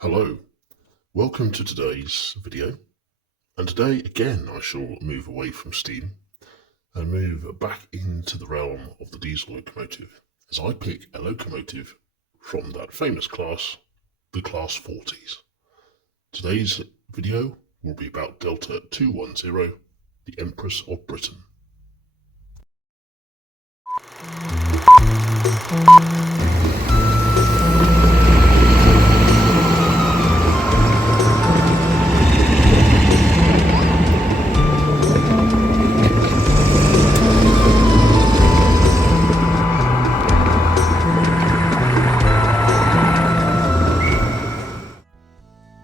Hello, welcome to today's video, and today again I shall move away from steam and move back into the realm of the diesel locomotive as I pick a locomotive from that famous class, the Class 40s. Today's video will be about Delta 210, the Empress of Britain.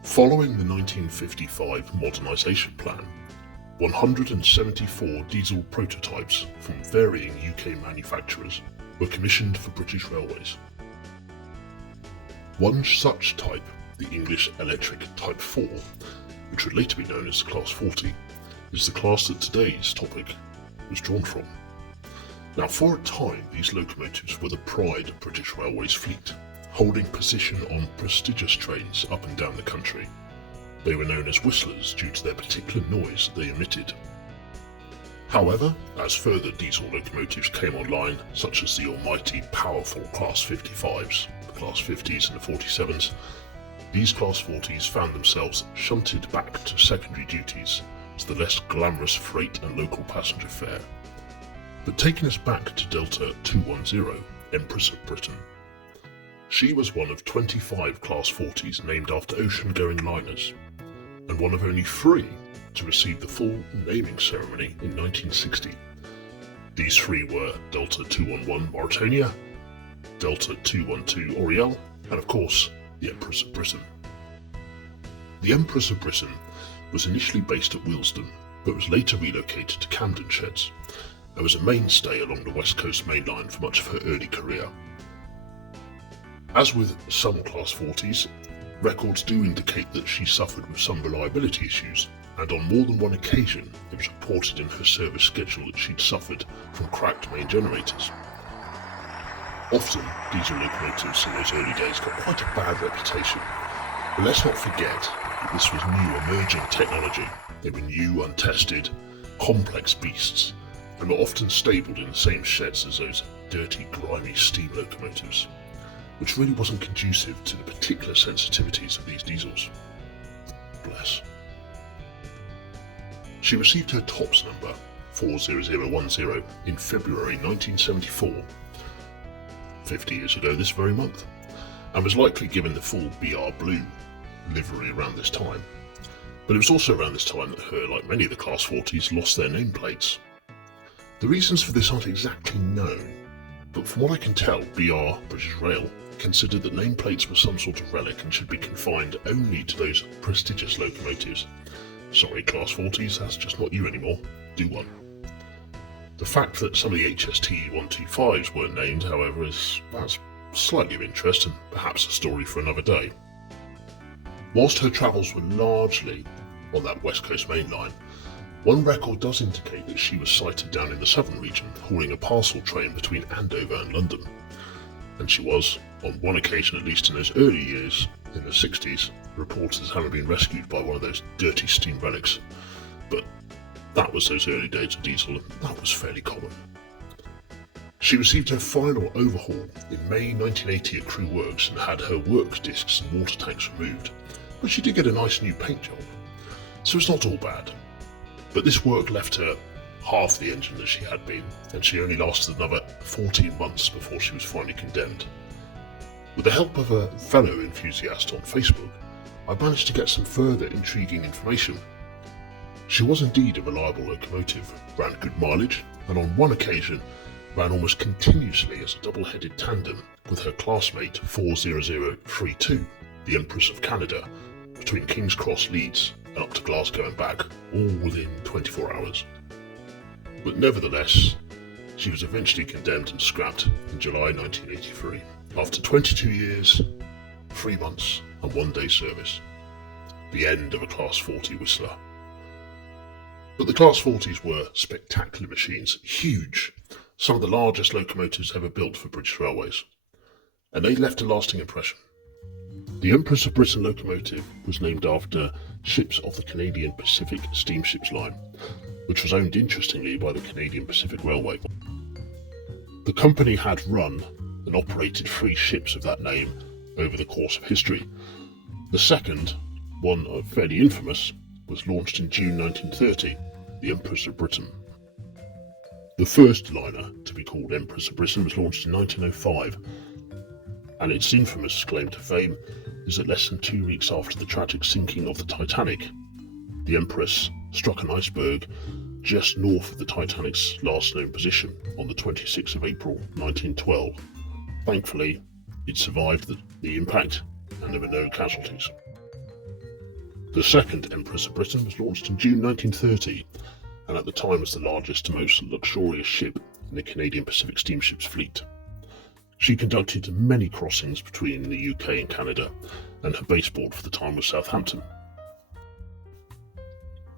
Following the 1955 modernisation plan, 174 diesel prototypes from varying UK manufacturers were commissioned for British Railways. One such type, the English Electric Type 4, which would later be known as Class 40, is the class that today's topic was drawn from. Now, for a time, these locomotives were the pride of British Railways fleet, holding position on prestigious trains up and down the country. They were known as whistlers due to their particular noise they emitted. However, as further diesel locomotives came online, such as the almighty powerful Class 55s, the Class 50s and the 47s, these Class 40s found themselves shunted back to secondary duties as the less glamorous freight and local passenger fare. But taking us back to Delta 210, Empress of Britain, she was one of 25 Class 40s named after ocean-going liners, and one of only 3 to receive the full naming ceremony in 1960. These 3 were Delta 211 Mauretania, Delta 212 Oriel, and of course, the Empress of Britain. The Empress of Britain was initially based at Willesden, but was later relocated to Camden Sheds, and was a mainstay along the West Coast Main Line for much of her early career. As with some Class 40s, records do indicate that she suffered with some reliability issues, and on more than one occasion it was reported in her service schedule that she'd suffered from cracked main generators. Often, diesel locomotives in those early days got quite a bad reputation, but let's not forget that this was new emerging technology. They were new, untested, complex beasts, and were often stabled in the same sheds as those dirty, grimy steam locomotives, which really wasn't conducive to the particular sensitivities of these diesels. Bless. She received her TOPS number, 40010, in February 1974, 50 years ago this very month, and was likely given the full BR Blue livery around this time. But it was also around this time that her, like many of the Class 40s, lost their nameplates. The reasons for this aren't exactly known, but from what I can tell, BR, British Rail, considered that nameplates were some sort of relic and should be confined only to those prestigious locomotives. Sorry, Class 40s, that's just not you anymore. Do one. The fact that some of the HST 125s weren't named, however, that's slightly of interest and perhaps a story for another day. Whilst her travels were largely on that West Coast Main Line, one record does indicate that she was sighted down in the southern region, hauling a parcel train between Andover and London. And she was, on one occasion at least in those early years, in the 60s, reported as having been rescued by one of those dirty steam relics. But that was those early days of diesel, and that was fairly common. She received her final overhaul in May 1980 at Crewe Works and had her works discs and water tanks removed, but she did get a nice new paint job, so it's not all bad. But this work left her half the engine that she had been, and she only lasted another 14 months before she was finally condemned. With the help of a fellow enthusiast on Facebook, I managed to get some further intriguing information. She was indeed a reliable locomotive, ran good mileage, and on one occasion ran almost continuously as a double-headed tandem with her classmate 40032, the Empress of Canada, between King's Cross, Leeds, and up to Glasgow and back, all within 24 hours. But nevertheless, she was eventually condemned and scrapped in July 1983, after 22 years, 3 months and 1 day service. The end of a Class 40 whistler. But the Class 40s were spectacular machines, huge, some of the largest locomotives ever built for British Railways, and they left a lasting impression. The Empress of Britain locomotive was named after ships of the Canadian Pacific Steamships Line, which was owned interestingly by the Canadian Pacific Railway. The company had run and operated 3 ships of that name over the course of history. The second, one fairly infamous, was launched in June 1930, the Empress of Britain. The first liner to be called Empress of Britain was launched in 1905, and its infamous claim to fame is that less than 2 weeks after the tragic sinking of the Titanic, the Empress struck an iceberg just north of the Titanic's last known position on the 26th of April 1912. Thankfully, it survived the impact and there were no casualties. The second Empress of Britain was launched in June 1930 and at the time was the largest and most luxurious ship in the Canadian Pacific Steamships fleet. She conducted many crossings between the UK and Canada, and her baseport for the time was Southampton.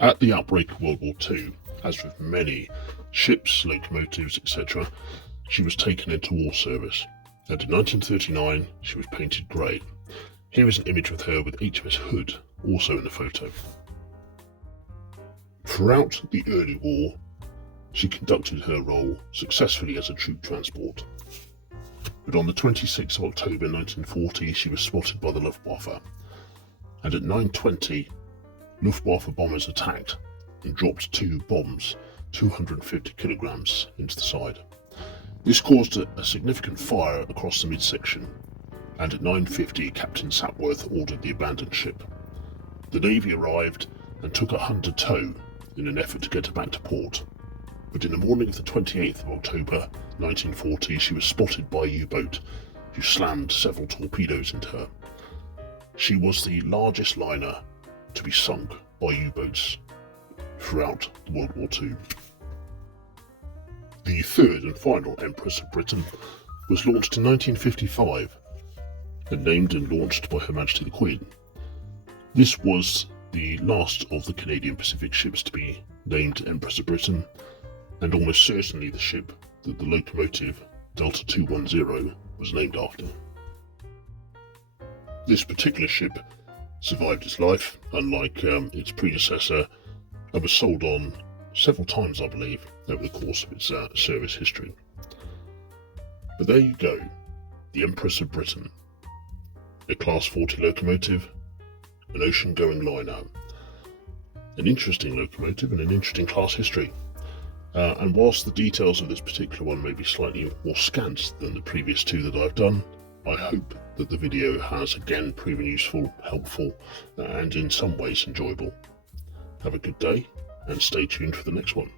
At the outbreak of World War II, as with many ships, locomotives, etc., she was taken into war service, and in 1939 she was painted grey. Here is an image with her with HMS Hood, also in the photo. Throughout the early war, she conducted her role successfully as a troop transport. But on the 26th of October 1940 she was spotted by the Luftwaffe, and at 9:20 Luftwaffe bombers attacked and dropped 2 bombs 250 kilograms into the side. This caused a significant fire across the midsection, and at 9:50 Captain Sapworth ordered the abandoned ship. The Navy arrived and took her under tow in an effort to get her back to port. But in the morning of the 28th of October 1940 she was spotted by a U-boat who slammed several torpedoes into her. She was the largest liner to be sunk by U-boats throughout World War II. The third and final Empress of Britain was launched in 1955 and named and launched by Her Majesty the Queen. This was the last of the Canadian Pacific ships to be named Empress of Britain, and almost certainly the ship that the locomotive D210 was named after. This particular ship survived its life, unlike its predecessor, and was sold on several times, I believe, over the course of its service history. But there you go, the Empress of Britain, a Class 40 locomotive, an ocean-going liner, an interesting locomotive and an interesting class history. And whilst the details of this particular one may be slightly more scant than the previous 2 that I've done, I hope that the video has again proven useful, helpful, and in some ways enjoyable. Have a good day and stay tuned for the next one.